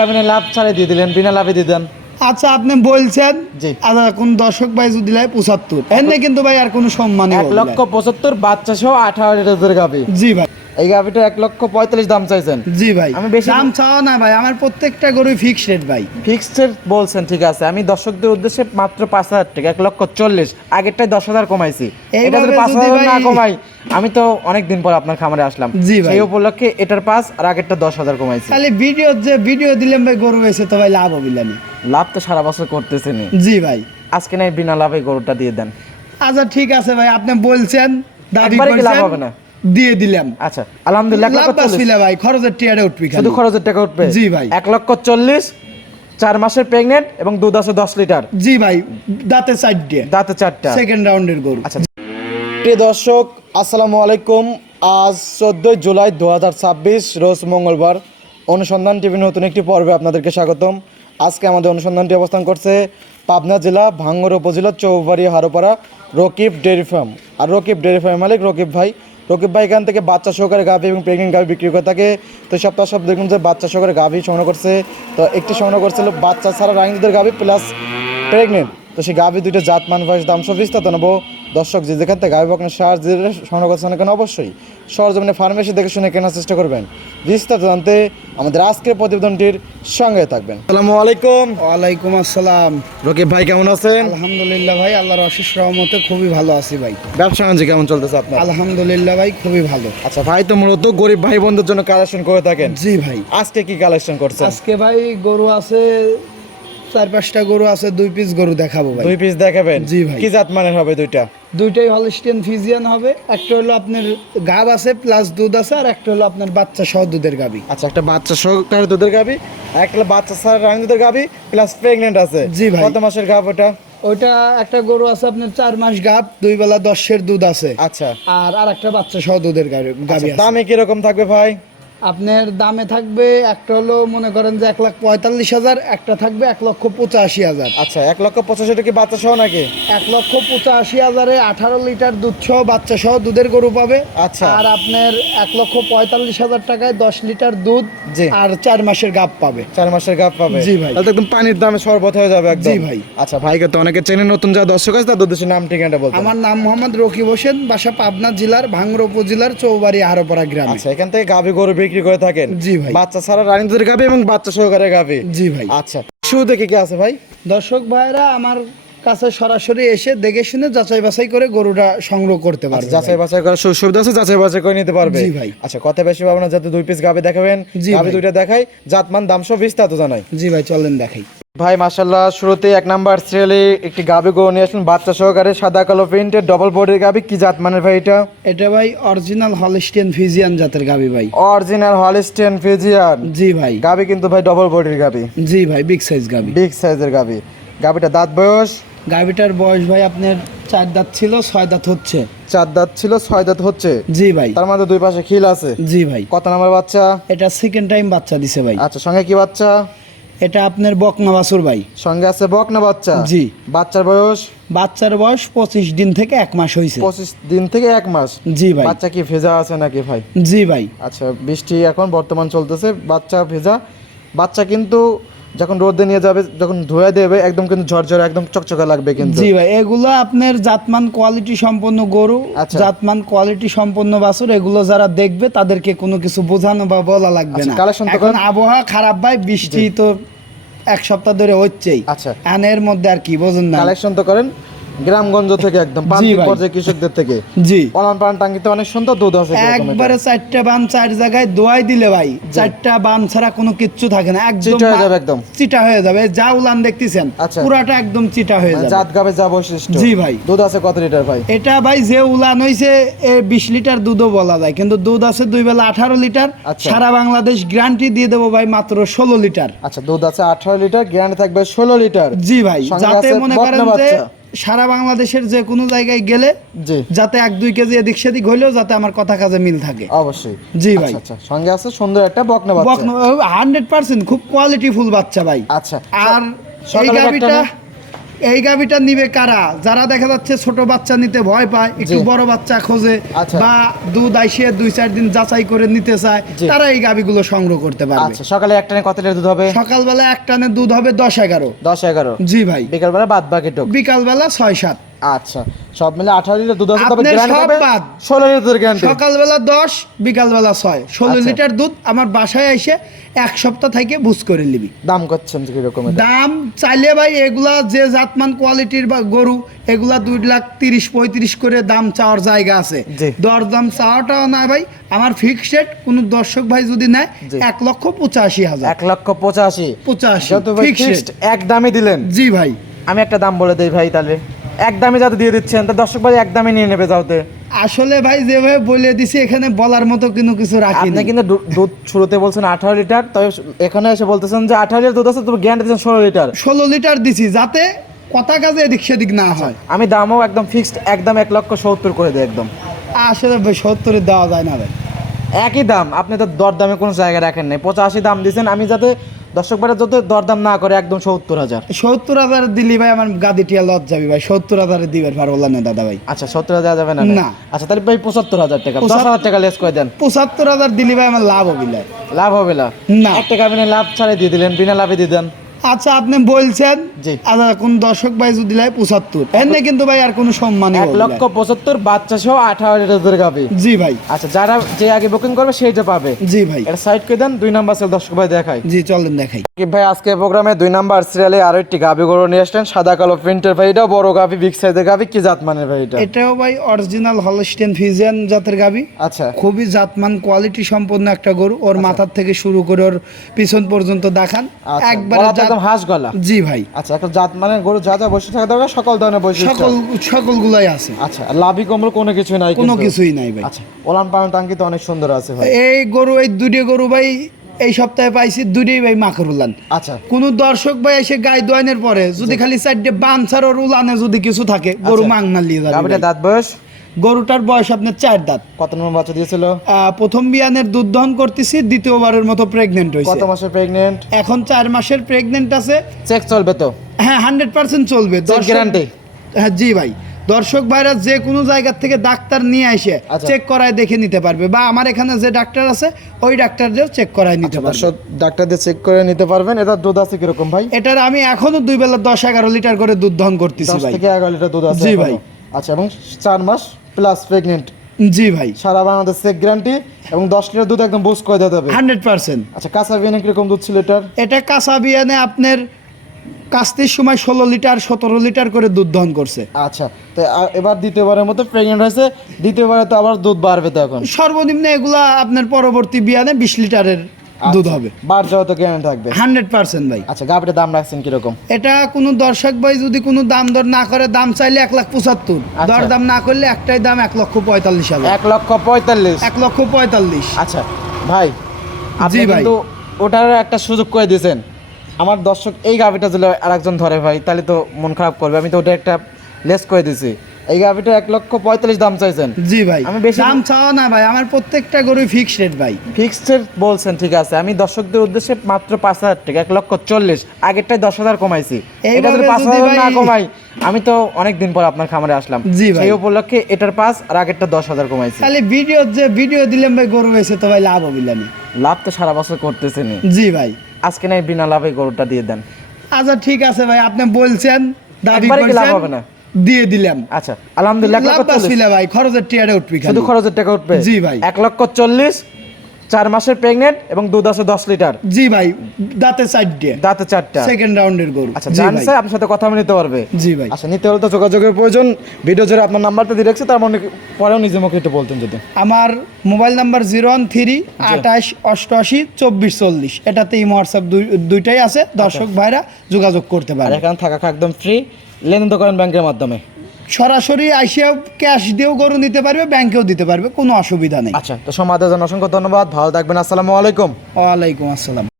আপনি লাভ ছাড়াই দিয়ে দিলেন, বিনা লাভে দিয়ে দেন। আচ্ছা আপনি বলছেন জি। আচ্ছা কোন দর্শক ভাই যদি লাই 75 এনে কিন্তু ভাই আর কোনো সম্মানই 1,75,000 বাচ্চা সহ 18 লিটারের গাভি। জি ভাই এই গাভিটা 1,45,000 দাম চাইছেন। জি ভাই আমি বেশি দাম চাও না ভাই, আমার প্রত্যেকটা গরুই ফিক্সড রেট ভাই। ফিক্সড বলছেন, ঠিক আছে। আমি দর্শকদের উদ্দেশ্যে মাত্র 5,000 টাকা, 1,40,000 আগেরটাই 10,000 কমাইছি। এটা যদি 5,000 না কমাই, আমি তো অনেক দিন পর আপনার খামারে আসলাম, জি ভাই। সেই উপলক্ষে এটার 5 আর আগেরটা 10,000 কমাইছি। খালি ভিডিও দিলেন ভাই গরু এসে তো ভাই লাভ হবে না। লাভ তো সারা বছর করতেছেনি। জি ভাই আজকে নাই বিনা লাভে গরুটা দিয়ে দেন। আচ্ছা ঠিক আছে ভাই, আপনি বলছেন দাবি একবারে কি লাভ করছেন হবে না? দিয়ে দিলাম। আচ্ছা আলহামদুলিল্লাহ। লাভ বাঁচবিলা ভাই, খরচের টিয়ারে উঠবি শুধু খালি। খরচের টাকা উঠবে। জি ভাই। 1,40,000, 4 মাসের প্রেগনেন্ট এবং দুধ আছে 10 লিটার। জি ভাই, দাঁতে 4টে, দাঁতে 4টা। সেকেন্ড রাউন্ডের গরু। আচ্ছা প্রিয় দর্শক, আসসালামু আলাইকুম। আজ 14 জুলাই 2026 রোজ মঙ্গলবার। অনুসন্ধান টিভি নতুন একটি পর্বে আপনাদেরকে স্বাগতম। আজকে আমাদের অনুসন্ধানটি অবস্থান করছে পাবনা জেলা ভাঙ্গুড়া উপজেলা চৌবাড়ি হারোপাড়া রকিব ডেয়ারি ফার্ম। আর রকিব ডেয়ারি ফার্ম মালিক রকিব ভাই। রকিব ভাই এখান থেকে বাচ্চা সহকারে গাভী এবং প্রেগনেন্ট গাভী বিক্রি করে থাকে। তো সপ্তাহ দেখুন যে বাচ্চা সহকারে গাভী সংগ্রহ করছে। তো একটি সংগ্রহ করছিল বাচ্চা ছাড়া রানী দুধের গাভী প্লাস প্রেগনেন্ট। তো সেই গাভী দুইটা জাত মান বয়স দাম সব বিস্তারিত নেবো। দর্শক যে যেখান থেকে গাভী বকনের সার যে সংগ্রহ করছে না কেন, অবশ্যই সরজমিনে ফার্মেসি দেখে শুনে কেনার চেষ্টা করবেন। বিস্তারিত জানতে আমাদের আজকের প্রতিবেদনটির সঙ্গে থাকবেন। আসসালামু আলাইকুম। ওয়ালাইকুম আসসালাম। রকিব ভাই কেমন আছেন? আলহামদুলিল্লাহ ভাই, আল্লাহর অশেষ রহমতে খুবই ভালো আছি ভাই। ব্যবসা বাণিজ্য কেমন চলতেছে আপনার? আলহামদুলিল্লাহ ভাই, খুবই ভালো। আচ্ছা ভাই, তো মূলত গরিব ভাই বোনদের জন্য কালেকশন করে থাকেন। জি ভাই। আজকে কি কালেকশন করছেন? আজকে ভাই গরু আছে 4-5টা গরু আছে, 2 পিস গরু দেখাবো ভাই। 2 পিস দেখাবেন? জি ভাই। কি জাত মানের হবে দুইটা? দুইটাই হলস্টিয়ান ফিজিয়ান হবে। একটা হলো আপনার গাব আছে প্লাস দুধ আছে, আর একটা হলো আপনার বাচ্চা সহ দুধের গাবি। আচ্ছা, একটা বাচ্চা সহকারে দুধের গাবি, একটা বাচ্চা ছাড়া রানী দুধের গাবি প্লাস প্রেগনেন্ট আছে। জি ভাই। কত মাসের গাব ওটা? ওইটা একটা গরু আছে আপনার 4 মাস গাব, 2 বেলা 10 দুধ আছে। আচ্ছা। আর একটা বাচ্চা সহ দুধের গাবি আছে। দামে কিরকম থাকবে ভাই? আপনার দামে থাকবে একটা হলো মনে করেন যে 1,45,000, একটা থাকবে 1,85,000। আচ্ছা, 1,85,000 কি বাচ্চা সহ নাকি? 1,85,000-এ 18 লিটার দুধ সহ বাচ্চা সহ দুধের গরু পাবে। আচ্ছা। আর আপনার 1,45,000 টাকায় 10 লিটার দুধ জি। আর 4 মাসের গাব পাবে। 4 মাসের গাব পাবে। জি ভাই। তাহলে তো একদম পানির দামে শরবত হয়ে যাবে একদম। জি ভাই। আচ্ছা, ভাইকে তো অনেকে চেনে, নতুন যারা দর্শক আছে তাদের উদ্দেশ্যে নাম ঠিকানাটা বলতে। আমার নাম মোহাম্মদ রকিব হোসেন, বাসা পাবনা জেলার ভাঙ্গুড়া উপজেলার চৌবাড়ি হারোপাড়া গ্রামে। আচ্ছা, এখান থেকে গাভী গরু বিক্রি করে থাকেন? জি ভাই। বাচ্চা ছাড়া রানী দুধের গাভী এবং বাচ্চা সহকারে গাভী? জি ভাই। আচ্ছা, শুরু থেকে কি আছে ভাই? দর্শক ভাইরা আমার কাছে সরাসরি এসে দেখে শুনে যাচাই বাছাই করে গরুটা সংগ্রহ করতে পারবে। যাচাই বাছাই করার সুবিধা আছে, যাচাই বাছাই করে নিতে পারবে। জি ভাই। আচ্ছা, কথা বেশি পাবো না, যাতে 2 পিস গাভী দেখাবেন। জি গাভী ভাই। দুইটা দেখাই, জাতমান দাম সব বিস্তারিত জানাই। জি ভাই, চলেন দেখাই। ভাই মাশাআল্লাহ, শুরুতে 1 নাম্বার সিরিয়ালে একটি গাভী গরু নিয়ে আসলেন বাচ্চা সহকারে, সাদা কালো প্রিন্টের ডবল বডির গাভী। কি জাত মানের ভাই এটা? এটা ভাই অরিজিনাল হলস্টিয়ান ফিজিয়ান জাতের গাবি ভাই। Original Holstein Friesian. জি ভাই। গাভী কিন্তু ভাই ডবল বডির গাভী। জি ভাই, বিগ সাইজ গাবি। বিগ সাইজের গাভী। গাভীটা দাঁত বয়স? গাবিটার বয়স ভাই আপনার 4 দাঁত ছিল, 6 দাঁত হচ্ছে। 4 দাঁত ছিল, 6 দাঁত হচ্ছে। জি ভাই। তার মধ্যে 2 পাশে খিল আছে। জি ভাই। কত নাম্বার বাচ্চা? এটা সেকেন্ড টাইম বাচ্চা দিছে ভাই। আচ্ছা, সঙ্গে কি বাচ্চা? এটা আপনার বকনা বাছুর ভাই। সঙ্গে আছে বকনা বাচ্চা? জি। বাচ্চার বয়স? বাচ্চার বয়স 25 দিন থেকে 1 মাস হয়েছে। 25 দিন থেকে 1 মাস। জি ভাই। বাচ্চা কি ভেজা আছে নাকি ভাই? জি ভাই। আচ্ছা, বৃষ্টি এখন বর্তমান চলতেছে, বাচ্চা ভেজা। বাচ্চা কিন্তু যখন রোদে নিয়ে যাবে, যখন ধুয়ে দেবে একদম কিন্তু ঝরঝরে একদম চকচকে লাগবে কিন্তু। জি ভাই, এগুলো আপনার জাতমান কোয়ালিটি সম্পন্ন গরু। আচ্ছা। জাতমান কোয়ালিটি সম্পন্ন বাছুর, এগুলো যারা দেখবে তাদেরকে কোনো কিছু বোঝানো বা বলা লাগবে আচ্ছা, না। কালেকশন তো এখন করেন? আবহাওয়া খারাপ ভাই, বৃষ্টি তো 1 সপ্তাহ ধরে হচ্ছেই। আচ্ছা। এর মধ্যে আর কি বোঝেন না। কালেকশন তো করেন গ্রামগঞ্জ থেকে, একদম প্রান্তিক ভাই। পর্যায়ে কৃষকদের থেকে। জি। পালান পালান টাঙ্গিতে অনেক সুন্দর দুধ আছে। একবারে 4টা বান 4 জায়গায় দোয়াই দিলে ভাই 4টা বান ছাড়া কোনো কিচ্ছু থাকে না, একদম চিটা হয়ে যাবে একদম। চিটা হয়ে যাবে। যা উলান দেখতেছেন আচ্ছা। পুরাটা একদম চিটা হয়ে যাবে। জাত গাবে যা বৈশিষ্ট্য। জি ভাই। দুধ আছে কত লিটার ভাই? এটা ভাই যে উলান হইছে 20 লিটার দুধও বলা যায়, কিন্তু দুধ আছে 2 বেলা 18 লিটার। আচ্ছা। সারা বাংলাদেশ গ্যারান্টি দিয়ে দেবো ভাই মাত্র 16 লিটার। আচ্ছা, দুধ আছে 18 লিটার, গ্যারান্টি থাকবে 16 লিটার। জি ভাই। সঙ্গে যাতে আছে মনে করেন বকনা যে বাচ্চা। সারা বাংলাদেশের যে কোনো জায়গায় গেলে জি। যাতে 1-2 কেজি এদিক সেদিক হইলেও যাতে আমার কথা কাজে মিল থাকে। অবশ্যই। জি ভাই। আচ্ছা, সঙ্গে আছে সুন্দর একটা বকনা বাচ্চা। 100% খুব কোয়ালিটি ফুল বাচ্চা ভাই। আচ্ছা। আর এই সকালে গাবিটা একটা এই গাভিটা নিবে কারা, যারা দেখা যাচ্ছে ছোট বাচ্চা নিতে ভয় পায়, একটু জি। বড় বাচ্চা খোঁজে, আচ্ছা। বা দুধ আইসে 2-4 দিন যাচাই করে নিতে চায়, জি। তারা এই গাভিগুলো সংগ্রহ করতে পারবে। আচ্ছা, সকালে এক টানে কত লিটার দুধ হবে? সকালবেলা এক টানে দুধ হবে 10-11। 10-11। জি ভাই। বিকালবেলা বাদ বাকি টুক। বিকালবেলা 6-7। আচ্ছা, সব মিলে 18 লিটার দুধ আছে, তবে আপনার গ্যারান্টি সব হবে বাদ। 16 লিটার গ্যারান্টি। সকালবেলা 10, বিকালবেলা 6, 16 আচ্ছা। লিটার দুধ আমার বাসায় এসে এক সপ্তাহ থেকে বুঝ করে নিবি। দাম করছেন কি রকম? দাম চাইলে ভাই এগুলা যে জাতমান কোয়ালিটির বা গরু, এগুলা 2,30,35 করে দাম চাওয়ার জায়গা আছে। জি। দরদাম চাওয়াটাও না ভাই, আমার ফিক্সড রেট, কোন দর্শক ভাই যদি নেয় জি। 1,85,000। 1,85,000। 85 যত ভাই ফিক্সড ফিক্সড এক দামই দিলেন। জি ভাই। আমি একটা দাম বলে দেই ভাই, তাহলে এক দামে যাতে দিয়ে দিচ্ছেন, তা দর্শক ভাই এক দামে নিয়ে নেবে যাওতে। আসলে ভাই যেভাবে বলে দিছি এখানে বলার মতো কোনো কিছু আপনি রাখিনি। কিন্তু দুধ শুরুতে বলছেন 18 লিটার, তবে এখানে এসে বলতেছেন যে 18 লিটার দুধ আছে, তবে গ্যারান্টি দিচ্ছেন 16 লিটার। 16 লিটার দিছি যাতে কথা কাজে এদিক সেদিক না হয়। আমি দামও একদম ফিক্সড, একদম 1,70,000 করে দিই একদম। আসলে ভাই 70 দেওয়া যায় না ভাই। একই দাম, আপনি তো দরদামে কোনো জায়গায় রাখেন নাই, 85 দাম দিয়েছেন। আমি যাতে দর্শক ভাইরা যাতে দরদাম না করে, একদম 70,000। 70,000 দিলি ভাই আমার গাদি টিয়া লজ যাবি ভাই। 70,000 দিবেন পারবো না দাদা ভাই। আচ্ছা, 70,000 দেওয়া যাবে না? না। আচ্ছা, তাহলে ভাই 75,000 টাকা, 10,000 টাকা লেস করে দেন। 75,000 দিলি ভাই আমার লাভ হবে না। লাভ হবে না? না। এক টাকা আপনি লাভ ছাড়াই দিয়ে দিলেন, বিনা লাভে দিয়ে দেন। আচ্ছা আপনি বলছেন, জি। আচ্ছা কোন দর্শক ভাই যদি লাই 75, এনে কিন্তু ভাই আর কোনো সম্মানই হবে না। 1,75,000 বাচ্চা সহ 18 লিটার দুধের গাভী। জি ভাই। আচ্ছা, যারা যে আগে বুকিং করবে সেইটা পাবে। জি ভাই। এটা সাইড করে দেন। 2 নাম্বার সেল দর্শক ভাই দেখাই। জি চলেন দেখাই। কি ভাই, আজকে প্রোগ্রামে 2 নাম্বার সিরিয়ালে আরো একটি গাভী গরু নিয়ে আসলেন, সাদা কালো প্রিন্টের ভাই। এটাও বড় গাভী, বিগ সাইজের গাভী। কি জাত মানের ভাই এটা? এটাও ভাই অরিজিনাল হলস্টেইন ফ্রিজিয়ান জাতের গাভী। আচ্ছা। খুবই জাতমান কোয়ালিটি সম্পন্ন একটা গরু। ওর মাথার থেকে শুরু করে ওর পিছন পর্যন্ত দেখান আচ্ছা, একবারে গলাতে একদম হাঁস গলা। জি ভাই। আচ্ছা, একটা জাত মানে গরু যা যা বসে থাকা দরকার সকল ধরনের বৈশিষ্ট্য। সকলগুলাই আছে। আচ্ছা, আর লাভি কম্বল কোনো কিছুই নাই কোনো কিন্তু? কিছুই নাই ভাই। আচ্ছা, ওলান পালন টাঙ্কি তো অনেক সুন্দর আছে ভাই। এই গরু, এই দুটি গরু ভাই এই সপ্তাহে পাইছি, দুটোই ভাই মাখর উলান। আচ্ছা। কোন দর্শক ভাই এসে গায়ে দোয়ানের পরে যদি খালি চারটে বানসার ওর উলানে যদি কিছু থাকে, গরু আচ্ছা। মাংনা লিয়ে যাবে গাভীটা ভাই। দাঁত বয়স? গরুটার বয়স আপনার 4 দাঁত। কত নম্বর বাচ্চা দিয়েছিল? প্রথম বিয়ানের দুধ দহন করতেছি, দ্বিতীয়বারের মতো প্রেগনেন্ট কত হয়েছে। মাসের প্রেগনেন্ট? এখন 4 মাসের প্রেগনেন্ট আছে। চেক চলবে তো? হ্যাঁ 100% চলবে। Check guarantee? হ্যাঁ জি ভাই। দর্শক ভাইরা যে কোনো জায়গা থেকে ডাক্তার নিয়ে এসে আচ্ছা। চেক করায় দেখে নিতে পারবে, বা আমার এখানে যে ডাক্তার আছে ওই ডাক্তারদের চেক করায় নিতে পারবে। দর্শক ডাক্তারদের চেক করে নিতে পারবেন। এটা দুধ আছে কিরকম ভাই? এটার আমি এখনো 2 বেলা 10-11 লিটার করে দুধ দহন করতেছি 10 ভাই। থেকে 11 লিটার দুধ আছে জি এখনো। ভাই। আচ্ছা, এবং 4 মাস প্লাস প্রেগনেন্ট। জি ভাই। সারা বাংলাদেশ চেক গ্যারান্টি, এবং 10 লিটার দুধ একদম বুস্ট করে দিতে হবে। 100%। আচ্ছা, কাঁচা বিয়ানে কিরকম দুধ ছিল এটার? এটা কাঁচা বিয়ানে আপনার কাস্তির সময় 16 লিটার 17 লিটার করে দুধ দহন করছে। আচ্ছা, তো এবার দ্বিতীয়বারের মতো প্রেগনেন্ট হয়েছে, দ্বিতীয়বারে তো আবার দুধ বাড়বে তো এখন? সর্বনিম্ন এগুলা আপনার পরবর্তী বিয়ানে 20 লিটারের দুধ হবে। বার যাওয়া তো গ্যারান্টি থাকবে? 100% ভাই। আচ্ছা, গাভীটার দাম রাখছেন কিরকম? এটা কোনো দর্শক ভাই যদি কোনো দাম দর না করে, দাম চাইলে 1,75,000, আচ্ছা। দর দাম না করলে একটাই দাম 1,45,000। 1,45,000। 1,45,000। আচ্ছা ভাই, আপনি জি ভাই। কিন্তু ওটার একটা সুযোগ করে দিয়েছেন। আমার দর্শক এই গাভিটা যদি আরেকজন ধরে ভাই, তাহলে তো মন খারাপ করবে। আমি তো ওটা একটা লেস করে দিয়েছি। এই গাভিটা 1,45,000 দাম চাইছেন। জি ভাই। আমি বেশি দাম চাওয়া না ভাই, আমার প্রত্যেকটা গরুই ফিক্সড রেট ভাই। ফিক্সড বলছেন, ঠিক আছে। আমি দর্শকদের উদ্দেশ্যে মাত্র 5,000 টাকা, 1,40,000। আগেরটাই 10,000 কমাইছি। এটা এইভাবে যদি যদি 5,000 না ভাই- কমাই, আমি তো অনেক দিন পর আপনার খামারে আসলাম। জি ভাই। সেই উপলক্ষে এটার 5 আর আগেরটা 10,000 কমাইছি। খালি ভিডিও দিলাম ভাই, গরু হয়েছে তো ভাই লাভ হবে না। লাভ তো সারা বছর করতেছেনি। জি ভাই। আজকে নাই বিনা লাভে গরুটা দিয়ে দেন। আচ্ছা ঠিক আছে ভাই, আপনি বলছেন, দাবি একবারে কি লাভ করছেন, হবে না? দিয়ে দিলাম। আচ্ছা, আলহামদুলিল্লাহ। লাভ বাঁচবিলা ভাই, খরচের টিয়ারে উঠবি খালি। শুধু খরচের টাকা উঠবে? জি ভাই। 1,40,000, 4 মাসের প্রেগনেন্ট, এবং দুধ আছে 10 লিটার। জি ভাই। দাঁতে 4টে, দাঁতে 4টা। সেকেন্ড রাউন্ডের গরু। আচ্ছা, জি জানছে ভাই। আপনার সাথে কথা নিতে পারবে? জি ভাই। আচ্ছা, নিতে হলে তো যোগাযোগের প্রয়োজন। ভিডিও জুড়ে আপনার নাম্বারটা দিয়ে রাখছি, তার মানে পরেও নিজে মুখে একটু বলতেন যদি। আমার মোবাইল নাম্বার 013-28-88-2440। এটাতে ইমো হোয়াটসঅ্যাপ দুইটাই আছে। দর্শক ভাইরা যোগাযোগ করতে আর পারে। এখানে থাকা একদম ফ্রি। লেনদেন তো করেন ব্যাংকের মাধ্যমে? সরাসরি আইসিও ক্যাশ দিয়েও গরু নিতে পারবে, ব্যাংকেও দিতে পারবে, কোনো অসুবিধা নেই। আচ্ছা, তো সমাজের জন্য অসংখ্য ধন্যবাদ। ভালো থাকবেন। আসসালামু আলাইকুম। ওয়ালাইকুম আসসালাম।